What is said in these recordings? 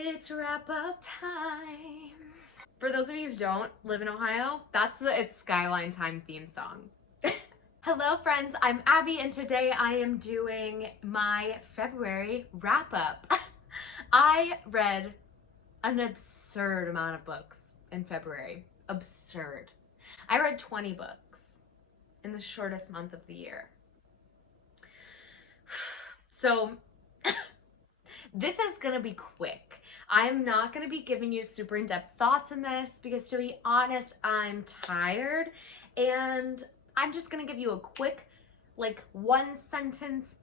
It's wrap up time. For those of you who don't live in Ohio, it's Skyline Time theme song. Hello friends, I'm Abby and today I am doing my February wrap up. I read an absurd amount of books in February. Absurd. I read 20 books in the shortest month of the year. So this is gonna be quick. I'm not gonna be giving you super in-depth thoughts in this because, to be honest, I'm tired and I'm just gonna give you a quick, like, one sentence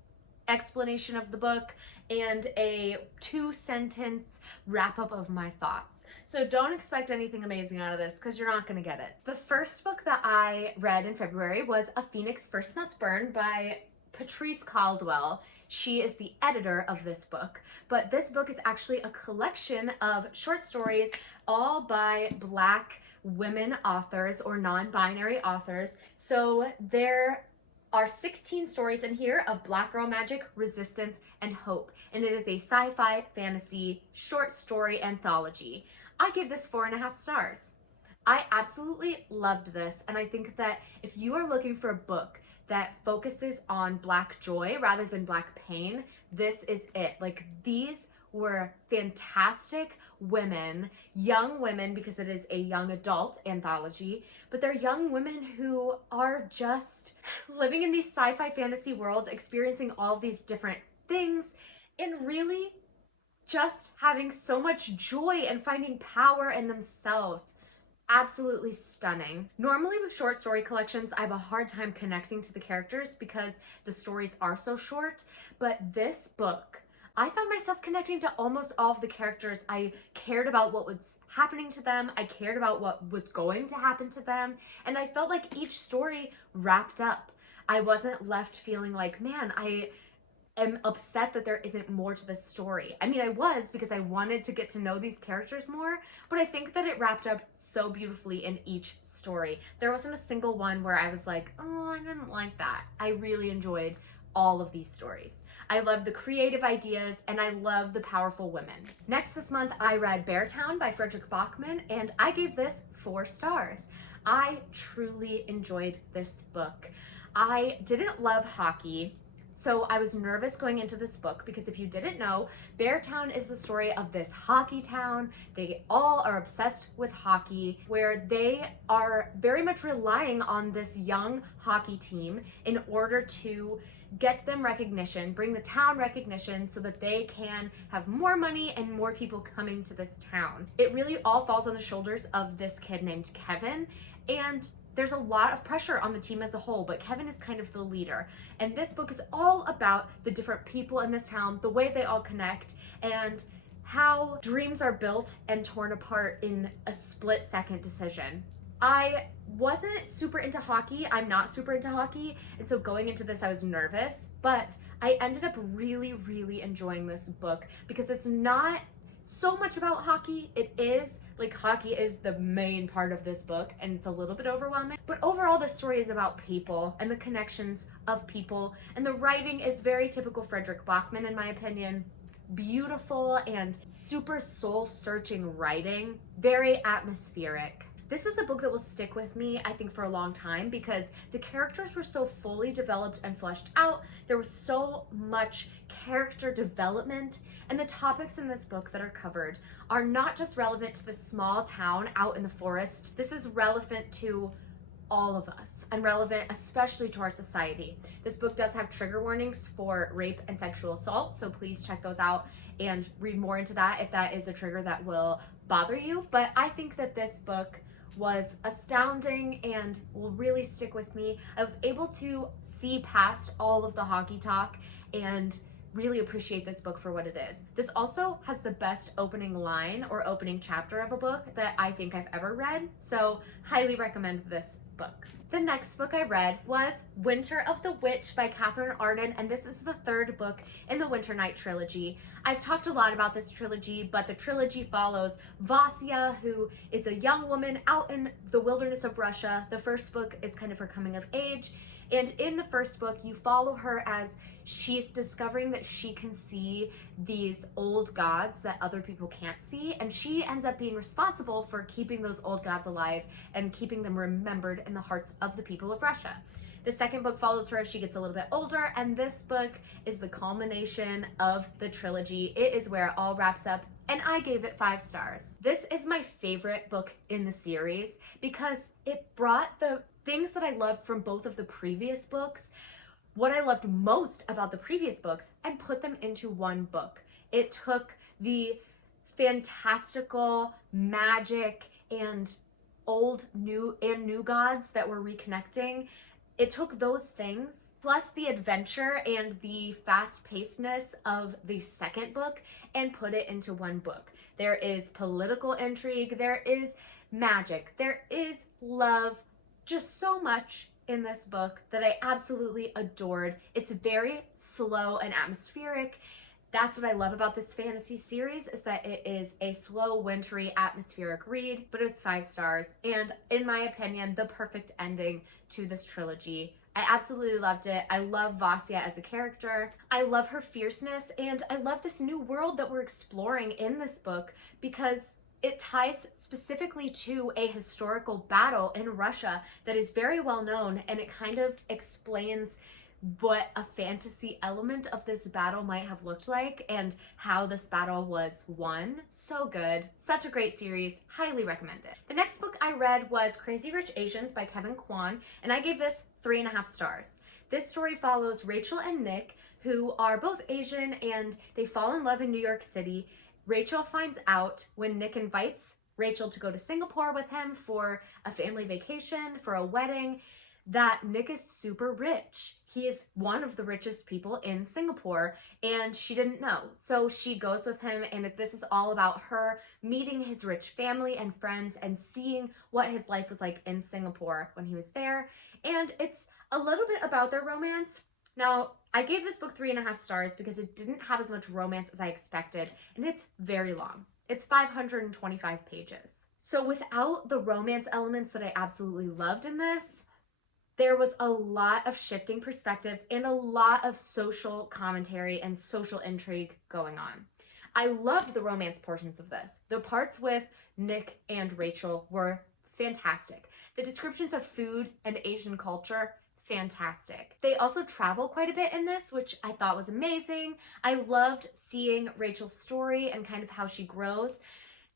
explanation of the book and a 2-sentence wrap up of my thoughts. So don't expect anything amazing out of this because you're not gonna get it. The first book that I read in February was A Phoenix First Must Burn by Patrice Caldwell. She is the editor of this book, but this book is actually a collection of short stories all by Black women authors or non-binary authors. So there are 16 stories in here of Black girl magic, resistance, and hope, and it is a sci-fi fantasy short story anthology. I give this 4.5 stars. I absolutely loved this, and I think that if you are looking for a book that focuses on Black joy rather than Black pain, this is it. Like, these were fantastic women, young women, because it is a young adult anthology, but they're young women who are just living in these sci-fi fantasy worlds, experiencing all of these different things, and really just having so much joy and finding power in themselves. Absolutely stunning. Normally with short story collections, I have a hard time connecting to the characters because the stories are so short, but this book, I found myself connecting to almost all of the characters. I cared about what was happening to them, I cared about what was going to happen to them, and I felt like each story wrapped up. I wasn't left feeling like, man, I am upset that there isn't more to the story. I mean, I was, because I wanted to get to know these characters more, but I think that it wrapped up so beautifully in each story. There wasn't a single one where I was like, oh, I didn't like that. I really enjoyed all of these stories. I love the creative ideas and I love the powerful women. Next this month, I read Beartown by Frederick Bachman, and I gave this 4 stars. I truly enjoyed this book. I didn't love hockey, so I was nervous going into this book because, if you didn't know, Beartown is the story of this hockey town. They all are obsessed with hockey, where they are very much relying on this young hockey team in order to get them recognition, bring the town recognition so that they can have more money and more people coming to this town. It really all falls on the shoulders of this kid named Kevin, and there's a lot of pressure on the team as a whole, but Kevin is kind of the leader. And this book is all about the different people in this town, the way they all connect, and how dreams are built and torn apart in a split-second decision. I wasn't super into hockey. I'm not super into hockey, and so going into this I was nervous, but I ended up really, really enjoying this book because it's not so much about hockey. It is, like, hockey is the main part of this book and it's a little bit overwhelming, but overall the story is about people and the connections of people, and the writing is very typical Frederick Bachman in my opinion. Beautiful and super soul-searching writing, very atmospheric. This is a book that will stick with me, I think, for a long time because the characters were so fully developed and fleshed out. There was so much character development, and the topics in this book that are covered are not just relevant to the small town out in the forest. This is relevant to all of us and relevant especially to our society. This book does have trigger warnings for rape and sexual assault, so please check those out and read more into that if that is a trigger that will bother you. But I think that this book was astounding and will really stick with me. I was able to see past all of the hockey talk and really appreciate this book for what it is. This also has the best opening line or opening chapter of a book that I think I've ever read, so highly recommend this book. The next book I read was Winter of the Witch by Catherine Arden, and this is the 3rd book in the Winter Night trilogy. I've talked a lot about this trilogy, but the trilogy follows Vasya, who is a young woman out in the wilderness of Russia. The first book is kind of her coming of age, And in the first book, you follow her as she's discovering that she can see these old gods that other people can't see, and she ends up being responsible for keeping those old gods alive and keeping them remembered in the hearts of the people of Russia. The second book follows her as she gets a little bit older, and this book is the culmination of the trilogy. It is where it all wraps up, and I gave it 5 stars. This is my favorite book in the series because it brought the things that I loved from both of the previous books, what I loved most about the previous books, and put them into one book. It took the fantastical magic and new gods that were reconnecting. It took those things, plus the adventure and the fast-pacedness of the second book, and put it into one book. There is political intrigue, there is magic, there is love, just so much in this book that I absolutely adored. It's very slow and atmospheric. That's what I love about this fantasy series, is that it is a slow, wintry, atmospheric read, but it's 5 stars, and in my opinion, the perfect ending to this trilogy. I absolutely loved it. I love Vasya as a character. I love her fierceness, and I love this new world that we're exploring in this book because it ties specifically to a historical battle in Russia that is very well known, and it kind of explains what a fantasy element of this battle might have looked like and how this battle was won. So good. Such a great series. Highly recommend it. The next book I read was Crazy Rich Asians by Kevin Kwan, and I gave this 3.5 stars. This story follows Rachel and Nick, who are both Asian, and they fall in love in New York City. Rachel finds out when Nick invites Rachel to go to Singapore with him for a family vacation, for a wedding, that Nick is super rich. He is one of the richest people in Singapore, and she didn't know. So she goes with him, and this is all about her meeting his rich family and friends and seeing what his life was like in Singapore when he was there. And it's a little bit about their romance. Now, I gave this book 3.5 stars because it didn't have as much romance as I expected, and it's very long. It's 525 pages. So without the romance elements that I absolutely loved in this, there was a lot of shifting perspectives and a lot of social commentary and social intrigue going on. I loved the romance portions of this. The parts with Nick and Rachel were fantastic. The descriptions of food and Asian culture, fantastic. They also travel quite a bit in this, which I thought was amazing. I loved seeing Rachel's story and kind of how she grows.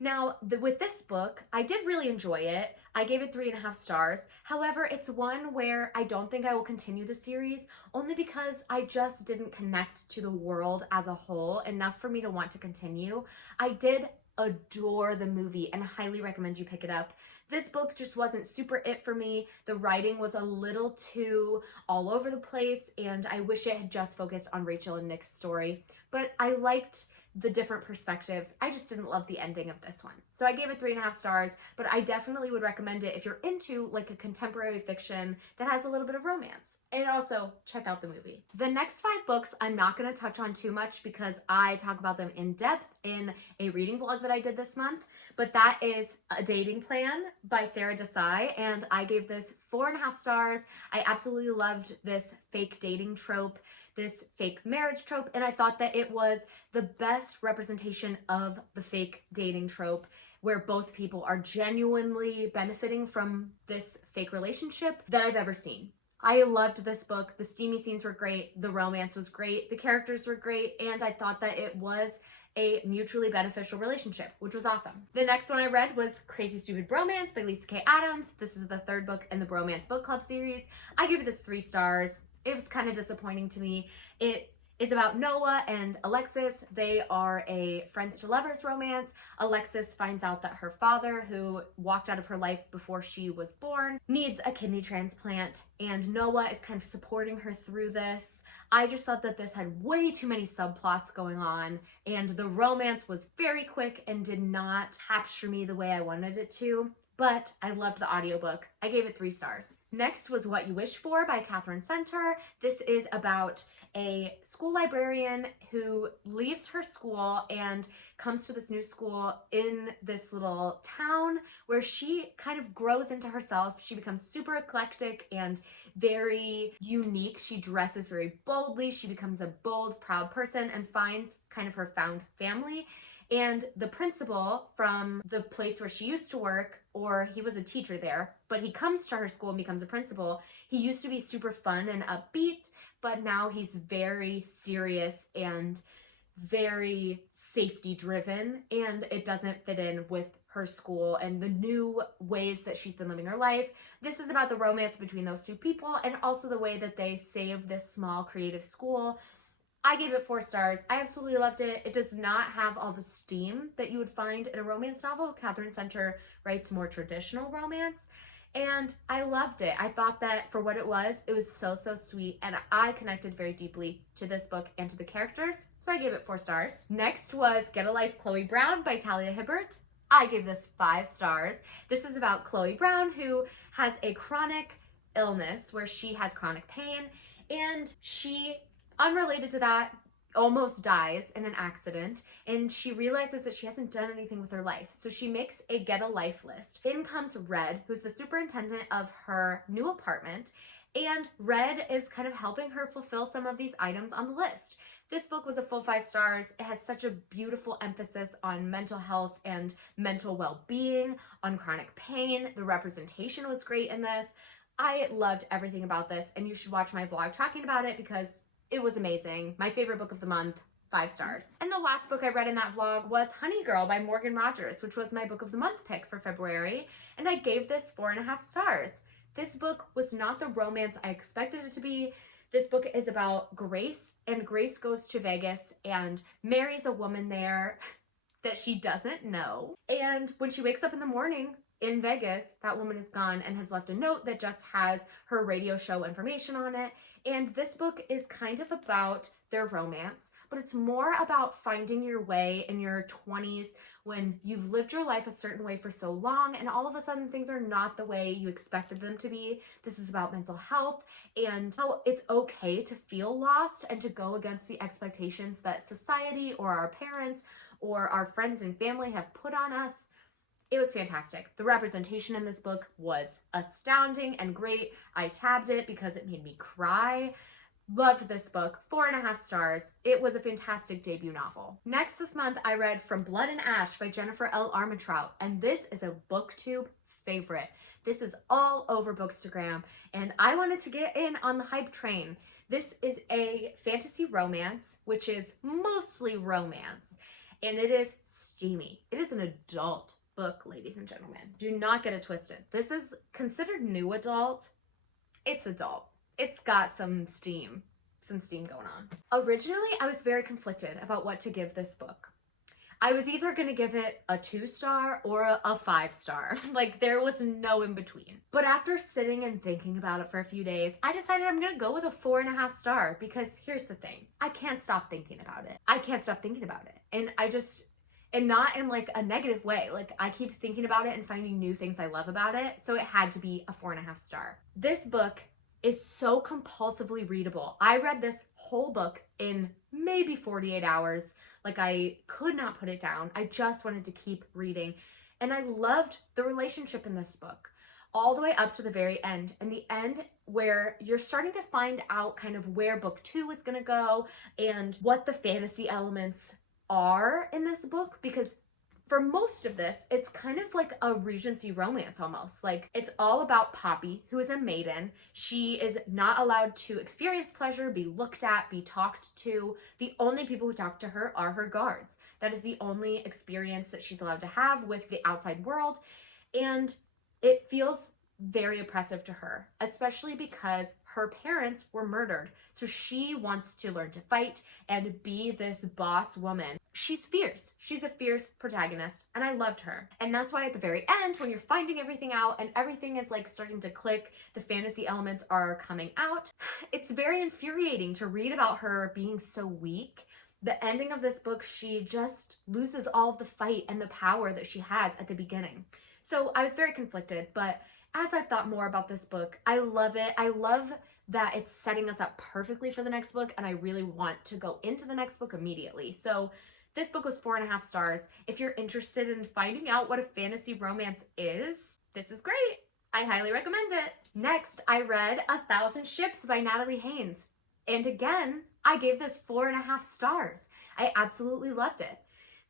Now, with this book, I did really enjoy it. I gave it 3.5 stars. However, it's one where I don't think I will continue the series, only because I just didn't connect to the world as a whole enough for me to want to continue. I did adore the movie and highly recommend you pick it up. This book just wasn't super it for me. The writing was a little too all over the place, and I wish it had just focused on Rachel and Nick's story. But I liked the different perspectives. I just didn't love the ending of this one. So I gave it 3.5 stars, but I definitely would recommend it if you're into like a contemporary fiction that has a little bit of romance. And also check out the movie. The next 5 books I'm not going to touch on too much because I talk about them in depth in a reading vlog that I did this month, but that is A Dating Plan by Sarah Desai, and I gave this 4.5 stars. I absolutely loved this fake dating trope, this fake marriage trope, and I thought that it was the best representation of the fake dating trope, where both people are genuinely benefiting from this fake relationship that I've ever seen. I loved this book. The steamy scenes were great, the romance was great, the characters were great, and I thought that it was a mutually beneficial relationship, which was awesome. The next one I read was Crazy Stupid Bromance by Lisa K. Adams. This is the 3rd book in the Bromance book club series. I gave this 3 stars. It was kind of disappointing to me. It is about Noah and Alexis. They are a friends to lovers romance. Alexis finds out that her father, who walked out of her life before she was born, needs a kidney transplant, and Noah is kind of supporting her through this. I just thought that this had way too many subplots going on, and the romance was very quick and did not capture me the way I wanted it to. But I loved the audiobook. I gave it 3 stars. Next was What You Wish For by Catherine Center. This is about a school librarian who leaves her school and comes to this new school in this little town where she kind of grows into herself. She becomes super eclectic and very unique. She dresses very boldly. She becomes a bold, proud person and finds kind of her found family. And the principal from the place where she used to work, or he was a teacher there, but he comes to her school and becomes a principal. He used to be super fun and upbeat, but now he's very serious and very safety driven, and it doesn't fit in with her school and the new ways that she's been living her life. This is about the romance between those two people and also the way that they save this small creative school. I gave it 4 stars. I absolutely loved it. It does not have all the steam that you would find in a romance novel. Catherine Center writes more traditional romance, and I loved it. I thought that for what it was so, so sweet, and I connected very deeply to this book and to the characters, so I gave it 4 stars. Next was Get a Life, Chloe Brown by Talia Hibbert. I gave this 5 stars. This is about Chloe Brown, who has a chronic illness where she has chronic pain, and she, unrelated to that, almost dies in an accident, and she realizes that she hasn't done anything with her life. So she makes a get a life list. In comes Red, who's the superintendent of her new apartment, and Red is kind of helping her fulfill some of these items on the list. This book was a full 5 stars. It has such a beautiful emphasis on mental health and mental well-being, on chronic pain. The representation was great in this. I loved everything about this, and you should watch my vlog talking about it because it was amazing. My favorite book of the month, 5 stars. And the last book I read in that vlog was Honey Girl by Morgan Rogers, which was my book of the month pick for February, and I gave this 4.5 stars. This book was not the romance I expected it to be. This book is about Grace, and Grace goes to Vegas and marries a woman there that she doesn't know. And when she wakes up in the morning in Vegas, that woman is gone and has left a note that just has her radio show information on it. And this book is kind of about their romance, but it's more about finding your way in your 20s when you've lived your life a certain way for so long and all of a sudden things are not the way you expected them to be. This is about mental health and how it's okay to feel lost and to go against the expectations that society or our parents or our friends and family have put on us. It was fantastic. The representation in this book was astounding and great. I tabbed it because it made me cry. Loved this book, 4.5 stars. It was a fantastic debut novel. Next this month, I read From Blood and Ash by Jennifer L. Armentrout, and this is a BookTube favorite. This is all over Bookstagram, and I wanted to get in on the hype train. This is a fantasy romance, which is mostly romance, and it is steamy. It is an adult book, ladies and gentlemen. Do not get it twisted. This is considered new adult. It's adult. It's got some steam going on. Originally, I was very conflicted about what to give this book. I was either going to give it a 2-star or a 5-star. Like, there was no in between. But after sitting and thinking about it for a few days, I decided I'm going to go with a 4.5 star because here's the thing. I can't stop thinking about it. I can't stop thinking about it. And not in like a negative way. Like, I keep thinking about it and finding new things I love about it. So it had to be a 4.5 star. This book is so compulsively readable. I read this whole book in maybe 48 hours. Like, I could not put it down. I just wanted to keep reading. And I loved the relationship in this book all the way up to the very end. And the end where you're starting to find out kind of where book 2 is gonna go and what the fantasy elements are in this book, because for most of this, it's kind of like a Regency romance almost. Like, it's all about Poppy, who is a maiden. She is not allowed to experience pleasure, be looked at, be talked to. The only people who talk to her are her guards. That is the only experience that she's allowed to have with the outside world. And it feels very oppressive to her, especially because her parents were murdered. So she wants to learn to fight and be this boss woman. She's fierce. She's a fierce protagonist, and I loved her. And that's why at the very end, when you're finding everything out and everything is like starting to click, the fantasy elements are coming out, it's very infuriating to read about her being so weak. The ending of this book, she just loses all of the fight and the power that she has at the beginning. So I was very conflicted, but as I've thought more about this book, I love it. I love that it's setting us up perfectly for the next book, and I really want to go into the next book immediately. So This book was 4.5 stars. If you're interested in finding out what a fantasy romance is, this is great. I highly recommend it. Next, I read 1,000 Ships by Natalie Haynes. And again, I gave this 4.5 stars. I absolutely loved it.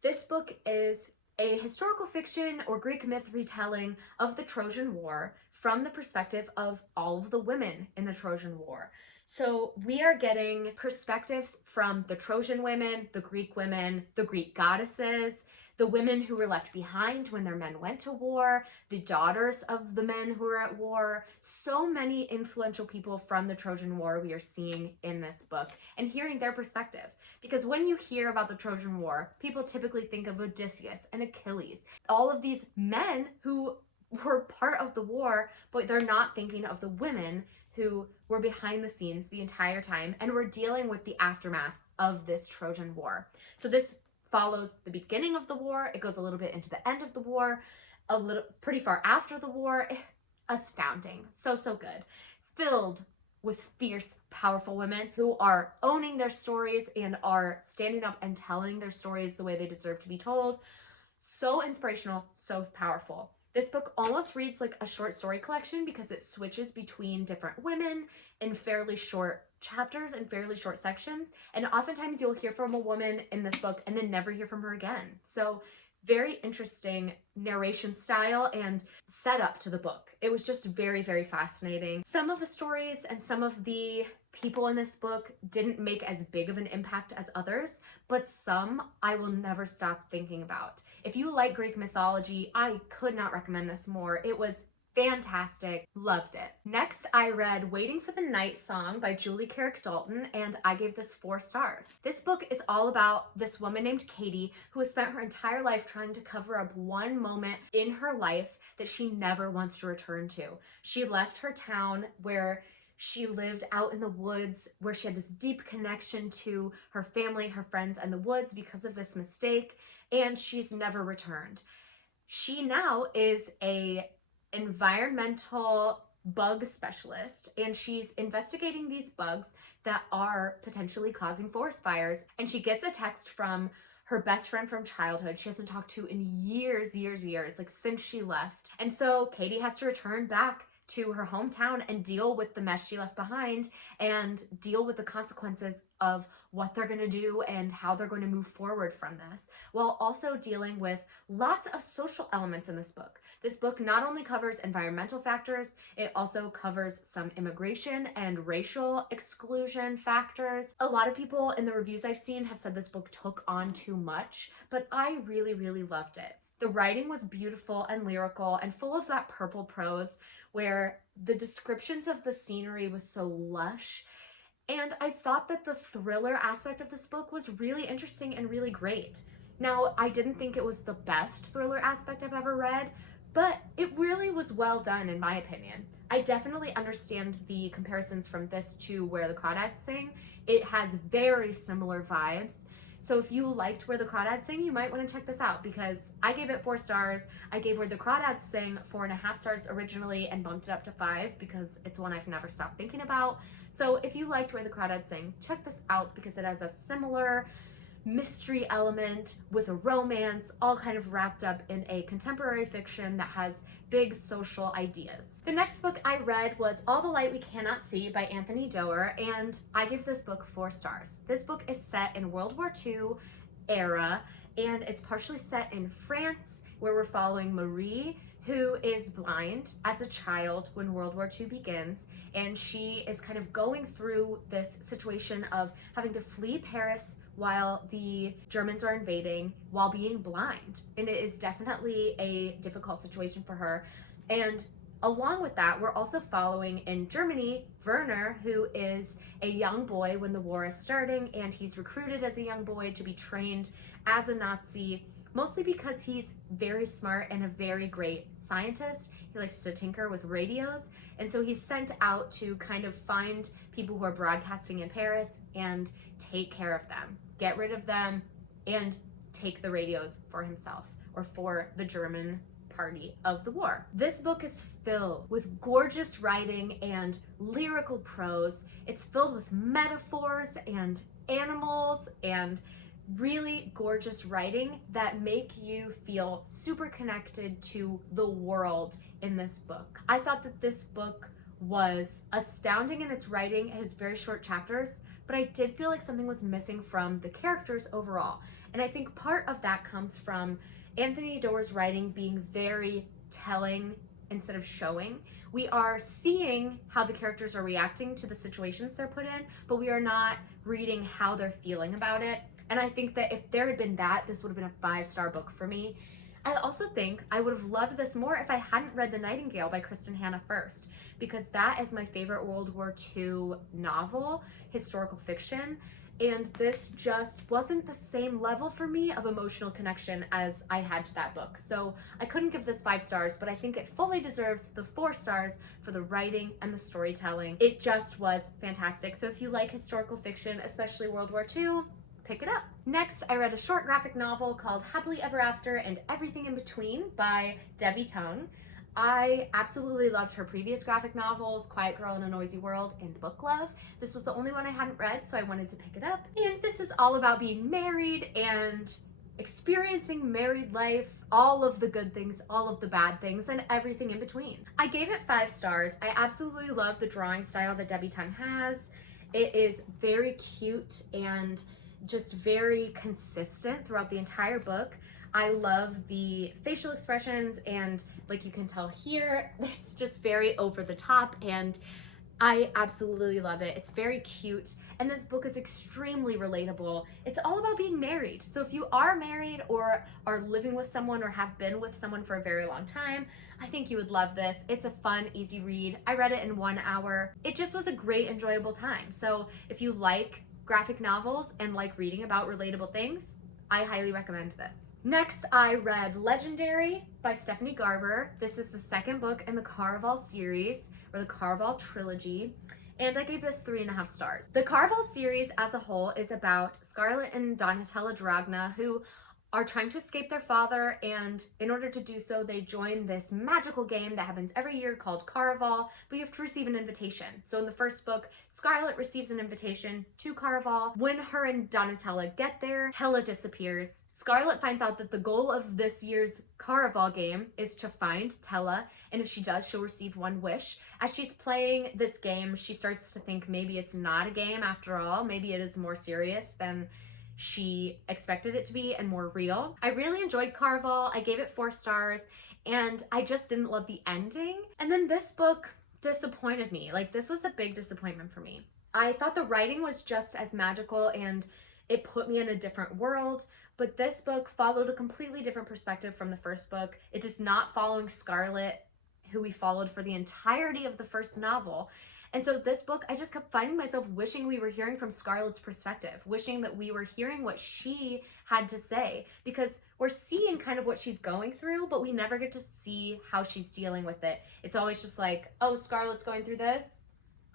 This book is a historical fiction or Greek myth retelling of the Trojan War from the perspective of all of the women in the Trojan War. So we are getting perspectives from the Trojan women, the Greek goddesses, the women who were left behind when their men went to war, the daughters of the men who were at war. So many influential people from the Trojan War we are seeing in this book and hearing their perspective. Because when you hear about the Trojan War, people typically think of Odysseus and Achilles, all of these men who were part of the war, but they're not thinking of the women who were behind the scenes the entire time and were dealing with the aftermath of this Trojan War. So this follows the beginning of the war. It goes a little bit into the end of the war, pretty far after the war. Astounding. So good. Filled with fierce, powerful women who are owning their stories and are standing up and telling their stories the way they deserve to be told. So inspirational, so powerful. This book almost reads like a short story collection because it switches between different women in fairly short chapters and fairly short sections. And oftentimes you'll hear from a woman in this book and then never hear from her again. So very interesting narration style and setup to the book. It was just very, very fascinating. Some of the stories and some of the people in this book didn't make as big of an impact as others, but some I will never stop thinking about. If you like Greek mythology, I could not recommend this more. It was fantastic. Loved it. Next, I read Waiting for the Night Song by Julie Carrick Dalton, and I gave this 4 stars. This book is all about this woman named Katie who has spent her entire life trying to cover up one moment in her life that she never wants to return to. She left her town where she lived out in the woods, where she had this deep connection to her family, her friends, and the woods because of this mistake, and she's never returned. She now is a environmental bug specialist, and she's investigating these bugs that are potentially causing forest fires. And she gets a text from her best friend from childhood she hasn't talked to in years, like since she left. And so Katie has to return back to her hometown and deal with the mess she left behind and deal with the consequences of what they're going to do and how they're going to move forward from this, while also dealing with lots of social elements in this book. This book not only covers environmental factors, it also covers some immigration and racial exclusion factors. A lot of people in the reviews I've seen have said this book took on too much, but I really, really loved it. The writing was beautiful and lyrical and full of that purple prose where the descriptions of the scenery was so lush. And I thought that the thriller aspect of this book was really interesting and really great. Now, I didn't think it was the best thriller aspect I've ever read, but it really was well done in my opinion. I definitely understand the comparisons from this to Where the Crawdads Sing. It has very similar vibes. So if you liked Where the Crawdads Sing, you might want to check this out because I gave it 4 stars. I gave Where the Crawdads Sing 4.5 stars originally and bumped it up to 5 because it's one I've never stopped thinking about. So if you liked Where the Crawdads Sing, check this out because it has a similar mystery element with a romance, all kind of wrapped up in a contemporary fiction that has big social ideas. The next book I read was All the Light We Cannot See by Anthony Doerr, and I give this book 4 stars. This book is set in World War II era, and it's partially set in France, where we're following Marie, who is blind as a child when World War II begins, and she is kind of going through this situation of having to flee Paris while the Germans are invading while being blind. And it is definitely a difficult situation for her. And along with that, we're also following in Germany, Werner, who is a young boy when the war is starting, and he's recruited as a young boy to be trained as a Nazi, mostly because he's very smart and a very great scientist. He likes to tinker with radios, and so he's sent out to kind of find people who are broadcasting in Paris and take care of them, get rid of them, and take the radios for himself or for the German party of the war. This book is filled with gorgeous writing and lyrical prose. It's filled with metaphors and animals and really gorgeous writing that make you feel super connected to the world in this book. I thought that this book was astounding in its writing. It has very short chapters, but I did feel like something was missing from the characters overall. And I think part of that comes from Anthony Doerr's writing being very telling instead of showing. We are seeing how the characters are reacting to the situations they're put in, but we are not reading how they're feeling about it. And I think that if there had been that, this would have been a 5-star book for me. I also think I would have loved this more if I hadn't read The Nightingale by Kristen Hanna first, because that is my favorite World War II novel, historical fiction. And this just wasn't the same level for me of emotional connection as I had to that book. So I couldn't give this 5 stars, but I think it fully deserves the 4 stars for the writing and the storytelling. It just was fantastic. So if you like historical fiction, especially World War II, pick it up. Next, I read a short graphic novel called Happily Ever After and Everything in Between by Debbie Tung. I absolutely loved her previous graphic novels, Quiet Girl in a Noisy World and Book Love. This was the only one I hadn't read, so I wanted to pick it up. And this is all about being married and experiencing married life, all of the good things, all of the bad things, and everything in between. I gave it 5 stars. I absolutely love the drawing style that Debbie Tung has. It is very cute and just very consistent throughout the entire book. I love the facial expressions, and like you can tell here, it's just very over the top, and I absolutely love it. It's very cute, and this book is extremely relatable. It's all about being married. So if you are married or are living with someone or have been with someone for a very long time, I think you would love this. It's a fun, easy read. I read it in 1 hour. It just was a great, enjoyable time. So if you like graphic novels and like reading about relatable things, I highly recommend this. Next, I read Legendary by Stephanie Garber. This is the 2nd book in the Caraval series, or the Caraval trilogy, and I gave this 3.5 stars. The Caraval series as a whole is about Scarlett and Donatella Dragna, who are trying to escape their father, and in order to do so, they join this magical game that happens every year called Caraval, but you have to receive an invitation. So in the first book, Scarlett receives an invitation to Caraval. When her and Donatella get there, Tella disappears. Scarlett finds out that the goal of this year's Caraval game is to find Tella, and if she does, she'll receive 1 wish. As she's playing this game, she starts to think maybe it's not a game after all. Maybe it is more serious than she expected it to be and more real. I really enjoyed Caraval. I gave it 4 stars, and I just didn't love the ending. And then this book disappointed me. Like, this was a big disappointment for me. I thought the writing was just as magical and it put me in a different world, but this book followed a completely different perspective from the first book. It is not following Scarlett, who we followed for the entirety of the first novel. And so this book, I just kept finding myself wishing we were hearing from Scarlett's perspective, wishing that we were hearing what she had to say, because we're seeing kind of what she's going through, but we never get to see how she's dealing with it. It's always just like, oh, Scarlett's going through this.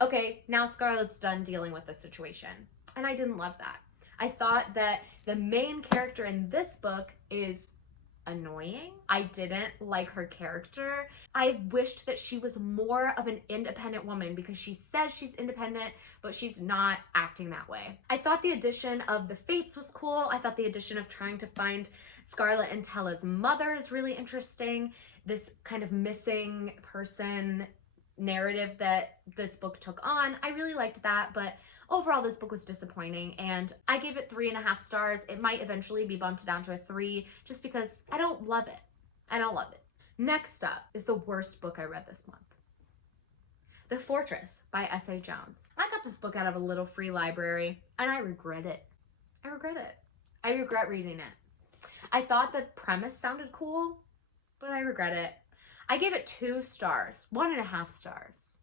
Okay, now Scarlett's done dealing with the situation. And I didn't love that. I thought that the main character in this book is annoying. I didn't like her character. I wished that she was more of an independent woman, because she says she's independent, but she's not acting that way. I thought the addition of the Fates was cool. I thought the addition of trying to find Scarlett and Tella's mother is really interesting. This kind of missing person narrative that this book took on, I really liked that, but overall this book was disappointing, and I gave it 3.5 stars. It might eventually be bumped down to a 3 just because I don't love it. I don't love it. Next up is the worst book I read this month. The Fortress by S.A. Jones. I got this book out of a little free library, and I regret it. I regret it. I regret reading it. I thought the premise sounded cool, but I regret it. I gave it 2 stars, 1.5 stars.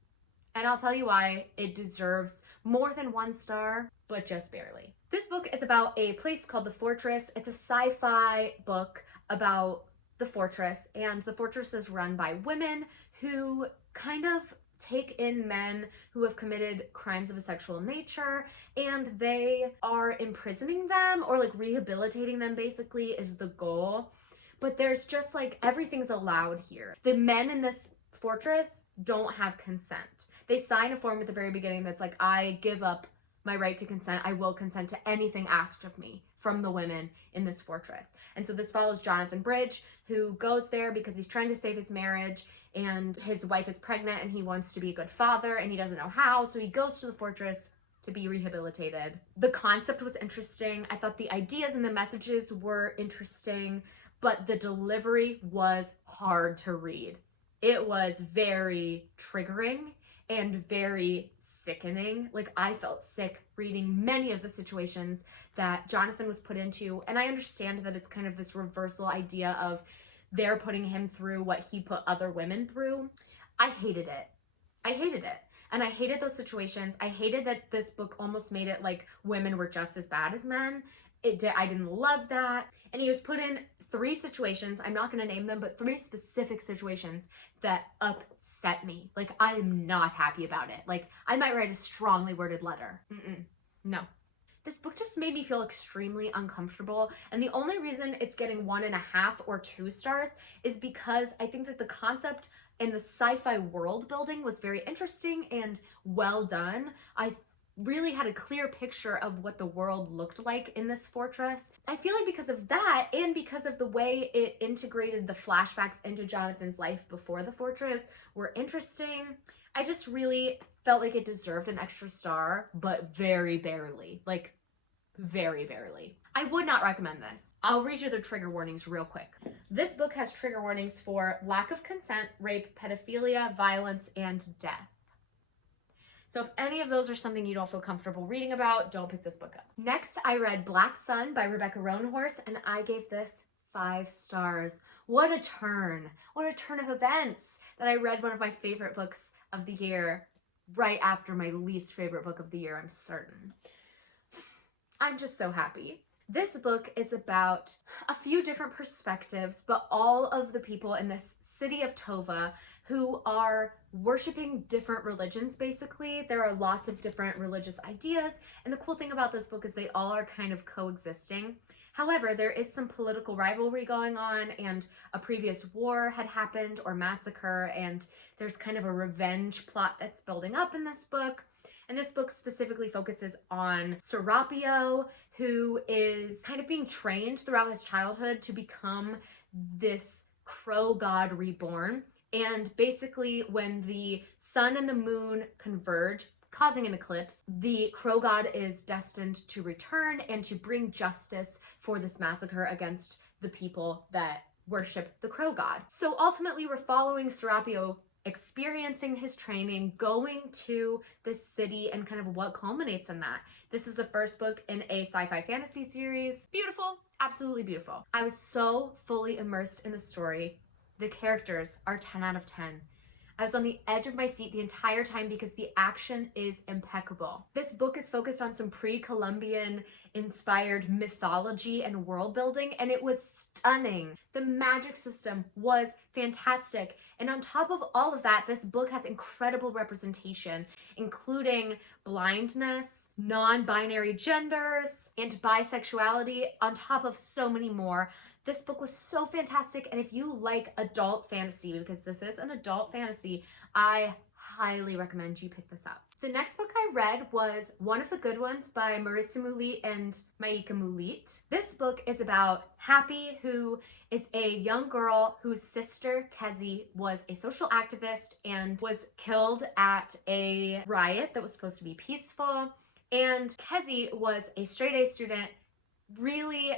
And I'll tell you why. It deserves more than 1 star, but just barely. This book is about a place called the Fortress. It's a sci-fi book about the fortress, and the fortress is run by women who kind of take in men who have committed crimes of a sexual nature, and they are imprisoning them, or like rehabilitating them basically is the goal. But there's just like, everything's allowed here. The men in this fortress don't have consent. They sign a form at the very beginning that's like, I give up my right to consent. I will consent to anything asked of me from the women in this fortress. And so this follows Jonathan Bridge, who goes there because he's trying to save his marriage, and his wife is pregnant and he wants to be a good father and he doesn't know how. So he goes to the fortress to be rehabilitated. The concept was interesting. I thought the ideas and the messages were interesting, but the delivery was hard to read. It was very triggering and very sickening. Like, I felt sick reading many of the situations that Jonathan was put into. And I understand that it's kind of this reversal idea of they're putting him through what he put other women through. I hated it. I hated it. And I hated those situations. I hated that this book almost made it like women were just as bad as men. I didn't love that. And he was put in 3 situations, I'm not going to name them, but 3 specific situations that upset me. Like, I am not happy about it. Like, I might write a strongly worded letter. No. This book just made me feel extremely uncomfortable, and the only reason it's getting 1.5 or 2 stars is because I think that the concept and the sci-fi world building was very interesting and well done. I really had a clear picture of what the world looked like in this fortress. I feel like because of that, and because of the way it integrated the flashbacks into Jonathan's life before the fortress were interesting, I just really felt like it deserved an extra star, but very barely. Like, very barely. I would not recommend this. I'll read you the trigger warnings real quick. This book has trigger warnings for lack of consent, rape, pedophilia, violence, and death. So if any of those are something you don't feel comfortable reading about, don't pick this book up. Next, I read Black Sun by Rebecca Roanhorse, and I gave this 5 stars. What a turn. What a turn of events that I read one of my favorite books of the year right after my least favorite book of the year, I'm certain. I'm just so happy. This book is about a few different perspectives, but all of the people in this city of Tova who are worshiping different religions, basically. There are lots of different religious ideas, and the cool thing about this book is they all are kind of coexisting. However, there is some political rivalry going on, and a previous war had happened or massacre, and there's kind of a revenge plot that's building up in this book. And this book specifically focuses on Serapio, who is kind of being trained throughout his childhood to become this crow god reborn. And basically, when the sun and the moon converge, causing an eclipse, the crow god is destined to return and to bring justice for this massacre against the people that worship the crow god. So ultimately, we're following Serapio experiencing his training, going to this city, and kind of what culminates in that. This is the first book in a sci-fi fantasy series. Beautiful, absolutely beautiful. I was so fully immersed in the story. The characters are 10 out of 10. I was on the edge of my seat the entire time because the action is impeccable. This book is focused on some pre-Columbian inspired mythology and world building, and it was stunning. The magic system was fantastic. And on top of all of that, this book has incredible representation, including blindness, non-binary genders, and bisexuality, on top of so many more. This book was so fantastic, and if you like adult fantasy, because this is an adult fantasy, I highly recommend you pick this up. The next book I read was One of the Good Ones by Maritza Moulit and Maika Moulit. This book is about Happy, who is a young girl whose sister, Kezi, was a social activist and was killed at a riot that was supposed to be peaceful. And Kezi was a straight-A student, really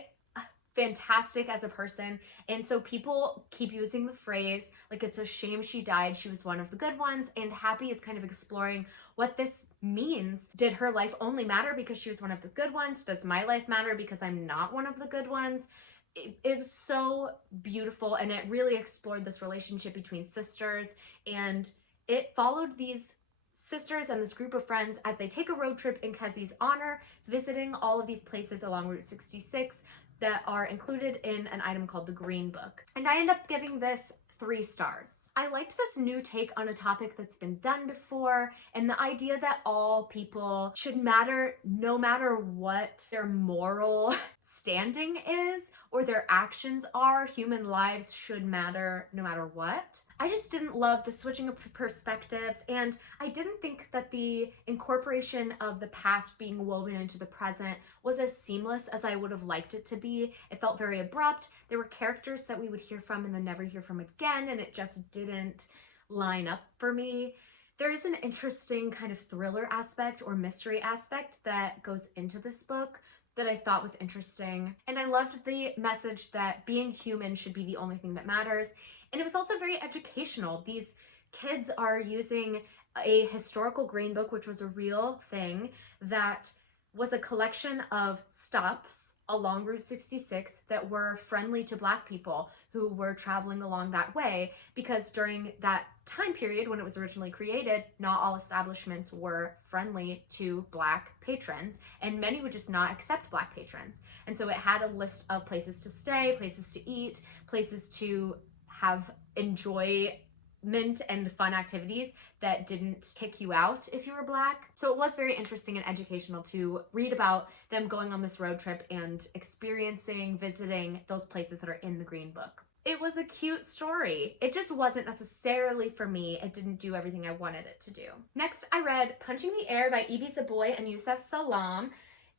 fantastic as a person, and so people keep using the phrase like it's a shame she died, she was one of the good ones, and Happy is kind of exploring what this means. Did her life only matter because she was one of the good ones? Does my life matter because I'm not one of the good ones? It was so beautiful, and it really explored this relationship between sisters, and it followed these sisters and this group of friends as they take a road trip in Kezi's honor, visiting all of these places along Route 66 that are included in an item called the Green Book. And I end up giving this 3 stars. I liked this new take on a topic that's been done before, and the idea that all people should matter no matter what their moral standing is or their actions are. Human lives should matter no matter what. I just didn't love the switching of perspectives, and I didn't think that the incorporation of the past being woven into the present was as seamless as I would have liked it to be. It felt very abrupt. There were characters that we would hear from and then never hear from again, and it just didn't line up for me. There is an interesting kind of thriller aspect or mystery aspect that goes into this book that I thought was interesting. And I loved the message that being human should be the only thing that matters. And it was also very educational. These kids are using a historical green book, which was a real thing, that was a collection of stops along Route 66 that were friendly to Black people who were traveling along that way, because during that time period when it was originally created, not all establishments were friendly to Black patrons, and many would just not accept Black patrons. And so it had a list of places to stay, places to eat, places to have enjoyment and fun activities that didn't kick you out if you were Black. So it was very interesting and educational to read about them going on this road trip and experiencing, visiting those places that are in the Green Book. It was a cute story. It just wasn't necessarily for me. It didn't do everything I wanted it to do. Next, I read Punching the Air by Ibi Zoboi and Yusef Salaam,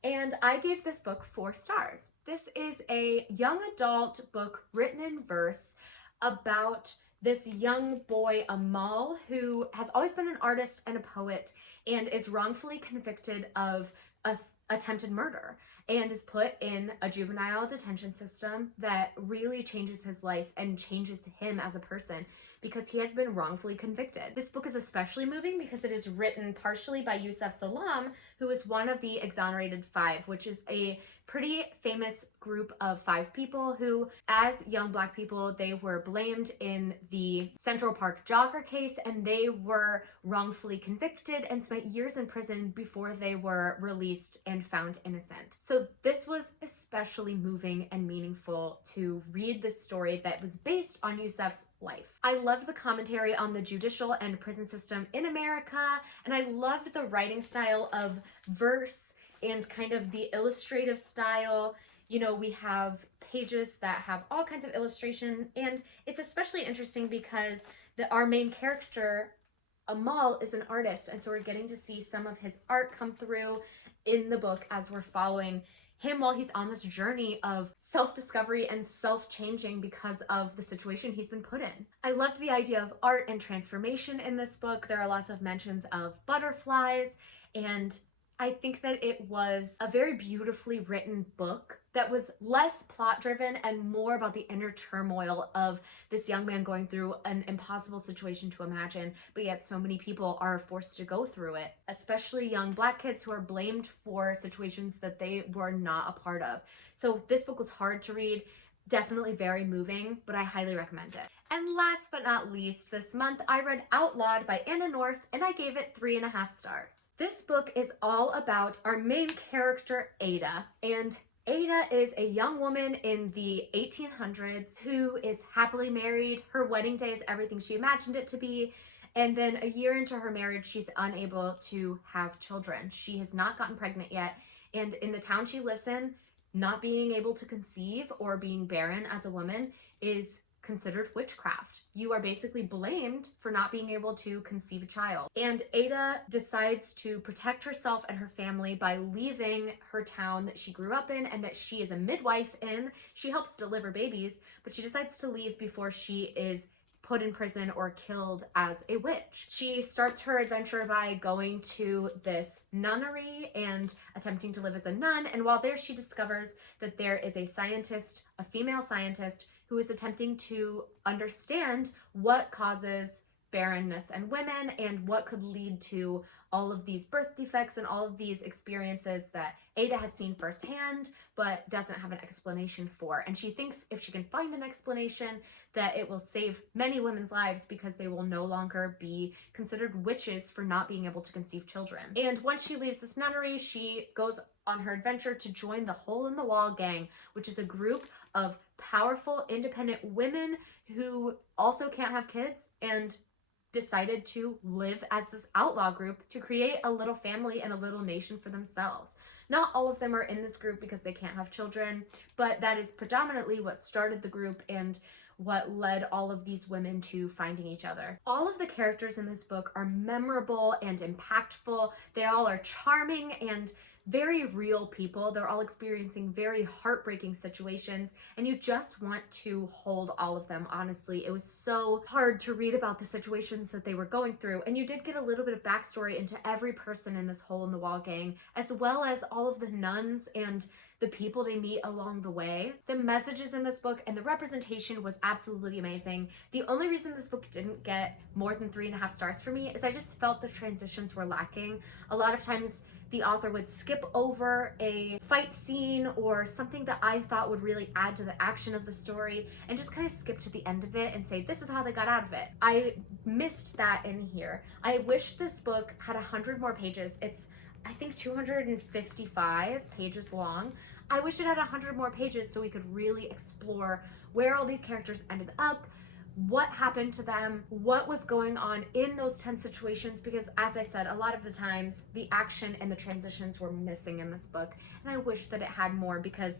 and I gave this book 4 stars. This is a young adult book written in verse about this young boy, Amal, who has always been an artist and a poet and is wrongfully convicted of attempted murder and is put in a juvenile detention system that really changes his life and changes him as a person because he has been wrongfully convicted. This book is especially moving because it is written partially by Yusef Salaam, who is one of the exonerated 5, which is a pretty famous group of 5 people who, as young Black people, they were blamed in the Central Park jogger case, and they were wrongfully convicted and spent years in prison before they were released and found innocent. So this was especially moving and meaningful to read this story that was based on Yusef's life. I loved the commentary on the judicial and prison system in America, and I loved the writing style of verse and kind of the illustrative style. You know, we have pages that have all kinds of illustration, and it's especially interesting because our main character, Amal, is an artist, and so we're getting to see some of his art come through in the book as we're following him while he's on this journey of self-discovery and self-changing because of the situation he's been put in. I loved the idea of art and transformation in this book. There are lots of mentions of butterflies, and I think that it was a very beautifully written book that was less plot driven and more about the inner turmoil of this young man going through an impossible situation to imagine, but yet so many people are forced to go through it, especially young Black kids who are blamed for situations that they were not a part of. So this book was hard to read, definitely very moving, but I highly recommend it. And last but not least, this month I read Outlawed by Anna North, and I gave it 3.5 stars. This book is all about our main character, Ada, and Ada is a young woman in the 1800s who is happily married. Her wedding day is everything she imagined it to be, and then a year into her marriage, she's unable to have children. She has not gotten pregnant yet, and in the town she lives in, not being able to conceive or being barren as a woman is considered witchcraft. You are basically blamed for not being able to conceive a child. And Ada decides to protect herself and her family by leaving her town that she grew up in and that she is a midwife in. She helps deliver babies, but she decides to leave before she is put in prison or killed as a witch. She starts her adventure by going to this nunnery and attempting to live as a nun, and while there she discovers that there is a scientist, a female scientist, who is attempting to understand what causes barrenness in women and what could lead to all of these birth defects and all of these experiences that Ada has seen firsthand but doesn't have an explanation for. And she thinks if she can find an explanation that it will save many women's lives because they will no longer be considered witches for not being able to conceive children. And once she leaves this nunnery, she goes on her adventure to join the Hole in the Wall gang, which is a group of powerful, independent women who also can't have kids and decided to live as this outlaw group to create a little family and a little nation for themselves. Not all of them are in this group because they can't have children, but that is predominantly what started the group and what led all of these women to finding each other. All of the characters in this book are memorable and impactful. They all are charming and very real people. They're all experiencing very heartbreaking situations, and you just want to hold all of them, honestly. It was so hard to read about the situations that they were going through, and you did get a little bit of backstory into every person in this hole-in-the-wall gang, as well as all of the nuns and the people they meet along the way. The messages in this book and the representation was absolutely amazing. The only reason this book didn't get more than 3.5 stars for me is I just felt the transitions were lacking. A lot of times the author would skip over a fight scene or something that I thought would really add to the action of the story and just kind of skip to the end of it and say, this is how they got out of it. I missed that in here. I wish this book had 100 more pages. It's, I think, 255 pages long. I wish it had 100 more pages so we could really explore where all these characters ended up, what happened to them, what was going on in those 10 situations, because as I said, a lot of the times the action and the transitions were missing in this book, and I wish that it had more because,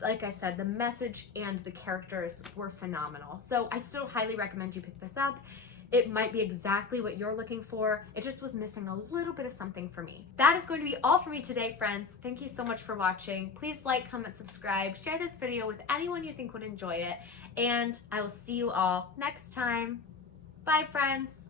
like I said, the message and the characters were phenomenal. So I still highly recommend you pick this up. It might be exactly what you're looking for. It just was missing a little bit of something for me. That is going to be all for me today, friends. Thank you so much for watching. Please like, comment, subscribe, share this video with anyone you think would enjoy it, and I will see you all next time. Bye, friends.